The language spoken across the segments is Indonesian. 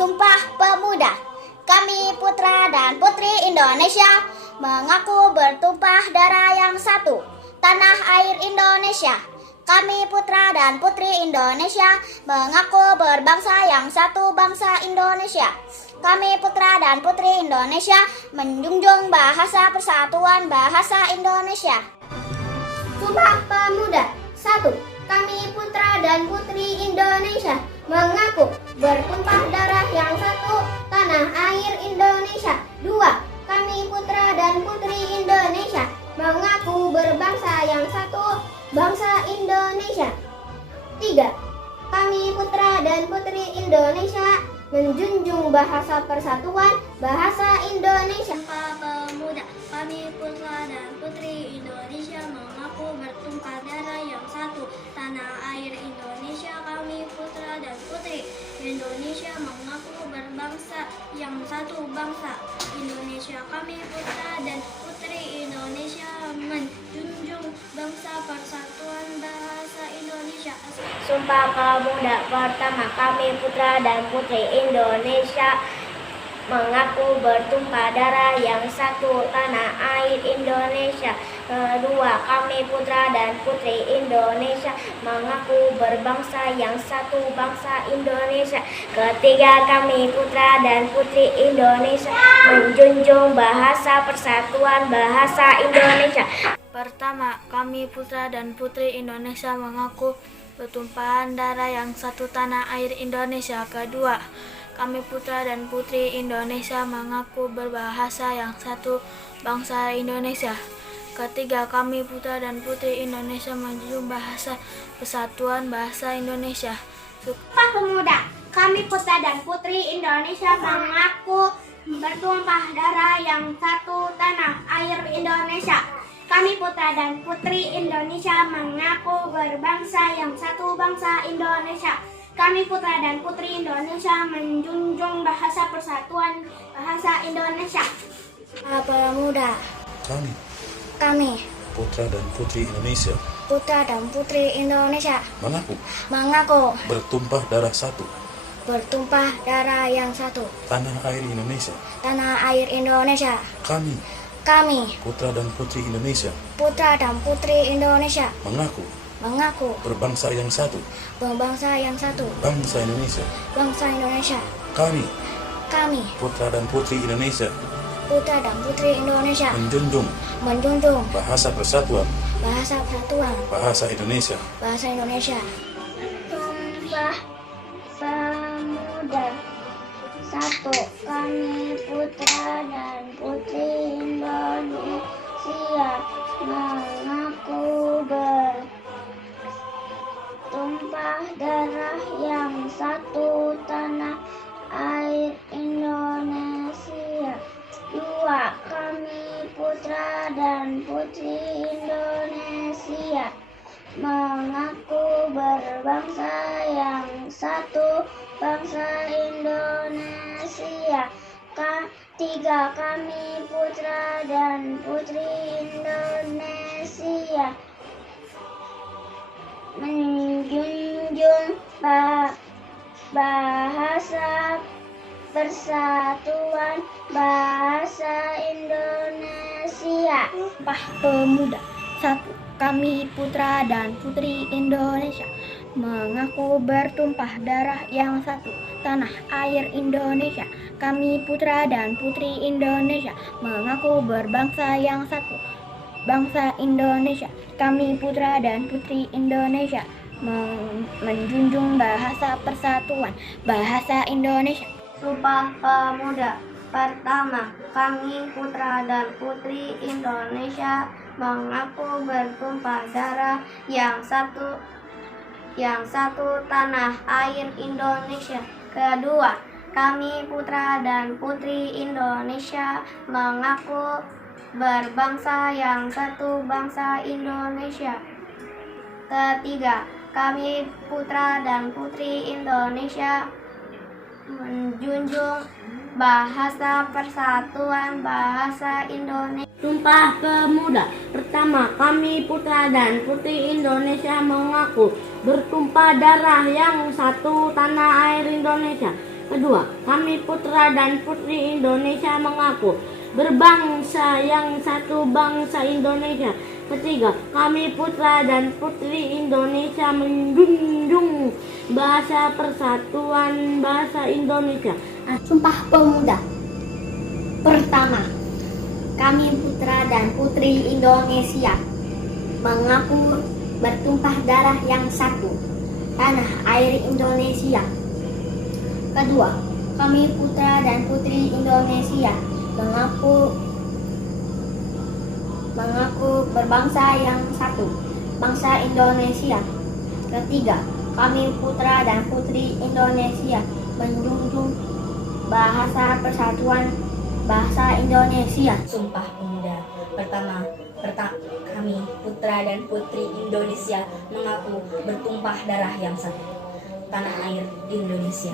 Sumpah Pemuda. Kami putra dan putri Indonesia mengaku bertumpah darah yang satu, tanah air Indonesia. Kami putra dan putri Indonesia mengaku berbangsa yang satu, bangsa Indonesia. Kami putra dan putri Indonesia menjunjung bahasa persatuan, bahasa Indonesia. Sumpah Pemuda. 1. Kami putra dan putri Indonesia mengaku bertumpah darah yang satu, tanah air Indonesia. 2. Kami putra dan putri Indonesia mengaku berbangsa yang satu, bangsa Indonesia. 3. Kami putra dan putri Indonesia menjunjung bahasa persatuan, bahasa Indonesia. Sumpah Pemuda. Kami putra dan putri Indonesia mengaku bertumpah darah yang satu, tanah air Indonesia. Kami putra dan putri Indonesia mengaku berbangsa yang satu, bangsa Indonesia. Kami putra dan putri Indonesia menjunjung bangsa persatuan, bahasa Indonesia. Sumpah Pemuda. Pertama, kami putra dan putri Indonesia mengaku bertumpah darah yang satu, tanah air Indonesia. Kedua, kami putra dan putri Indonesia mengaku berbangsa yang satu, bangsa Indonesia. Ketiga, kami putra dan putri Indonesia menjunjung bahasa persatuan, bahasa Indonesia. Pertama, kami putra dan putri Indonesia mengaku bertumpahan darah yang satu, tanah air Indonesia. Kedua, kami putra dan putri Indonesia mengaku berbahasa yang satu, bangsa Indonesia. Ketiga, kami putra dan putri Indonesia menjunjung bahasa persatuan, bahasa Indonesia. Sumpah Pemuda. Kami putra dan putri Indonesia mengaku bertumpah darah yang satu, tanah air Indonesia. Kami putra dan putri Indonesia mengaku berbangsa yang satu, bangsa Indonesia. Kami putra dan putri Indonesia menjunjung bahasa persatuan, bahasa Indonesia. Pemuda. Kami putra dan putri Indonesia putra dan putri Indonesia mengaku bertumpah darah satu, bertumpah darah yang satu, tanah air Indonesia. tanah air Indonesia. Kami putra dan putri Indonesia putra dan putri Indonesia mengaku berbangsa yang satu, berbangsa yang satu, bangsa Indonesia. bangsa Indonesia. Kami Putra dan putri Indonesia menjunjung bahasa persatuan, bahasa persatuan, bahasa Indonesia. bahasa Indonesia. Sumpah Pemuda. 1. Kami putra dan putri Indonesia mengaku bertumpah darah yang satu, tanah air Indonesia. 2. Kami putra dan putri Indonesia mengaku berbangsa yang satu, bangsa Indonesia. 3. Kami putra dan putri Indonesia menjunjung bahasa persatuan, bahasa Indonesia. Sumpah Pemuda. 1. Kami putra dan putri Indonesia mengaku bertumpah darah yang satu, tanah air Indonesia. Kami putra dan putri Indonesia mengaku berbangsa yang satu, bangsa Indonesia. Kami putra dan putri Indonesia menjunjung bahasa persatuan, bahasa Indonesia. Sumpah Pemuda. Pertama, kami putra dan putri Indonesia mengaku bertumpah darah yang satu, tanah air Indonesia. Kedua, kami putra dan putri Indonesia mengaku berbangsa yang satu, bangsa Indonesia. Ketiga, kami putra dan putri Indonesia menjunjung bahasa persatuan, bahasa Indonesia. Sumpah Pemuda. Pertama, kami putra dan putri Indonesia mengaku bertumpah darah yang satu, tanah air Indonesia. Kedua, kami putra dan putri Indonesia mengaku berbangsa yang satu, bangsa Indonesia. Ketiga, kami putra dan putri Indonesia menjunjung bahasa persatuan bahasa Indonesia. Sumpah Pemuda. Pertama, kami putra dan putri Indonesia mengaku bertumpah darah yang satu, tanah air Indonesia. Kedua, kami putra dan putri Indonesia mengaku berbangsa yang satu, bangsa Indonesia. Ketiga, kami putra dan putri Indonesia menjunjung bahasa persatuan bahasa Indonesia. Sumpah Pemuda. Pertama, kami putra dan putri Indonesia mengaku bertumpah darah yang satu, tanah air Indonesia.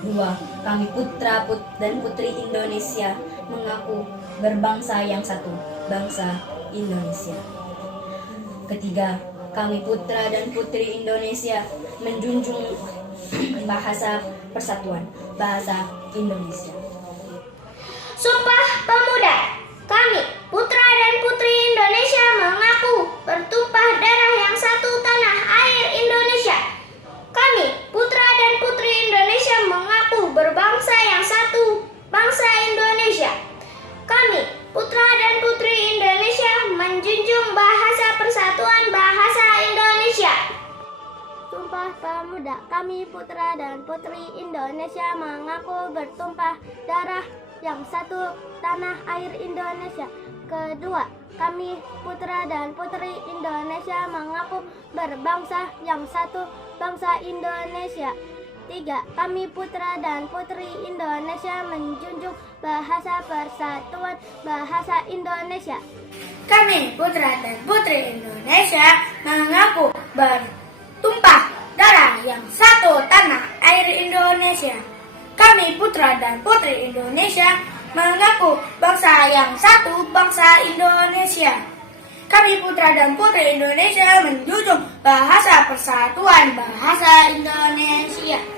Dua, kami putra dan putri Indonesia mengaku berbangsa yang satu, bangsa Indonesia. Ketiga, kami putra dan putri Indonesia menjunjung bahasa persatuan bahasa Indonesia. Sumpah Pemuda. Kami, putra dan putri Indonesia mengaku bertumpah darah yang satu, tanah air Indonesia. Kami, putra dan putri Indonesia mengaku berbangsa yang satu, bangsa Indonesia. Kami, putra dan putri Indonesia menjunjung bahasa persatuan bahasa Indonesia. Sumpah Pemuda. Kami putra dan putri Indonesia mengaku bertumpah darah yang satu, tanah air Indonesia. Kedua, kami putra dan putri Indonesia mengaku berbangsa yang satu, bangsa Indonesia. Tiga, kami putra dan putri Indonesia menjunjung bahasa persatuan bahasa Indonesia. Kami putra dan putri Indonesia mengaku bertumpah darah yang satu, tanah air Indonesia. Kami putra dan putri Indonesia mengaku bangsa yang satu, bangsa Indonesia. Kami putra dan putri Indonesia menjunjung bahasa persatuan bahasa Indonesia.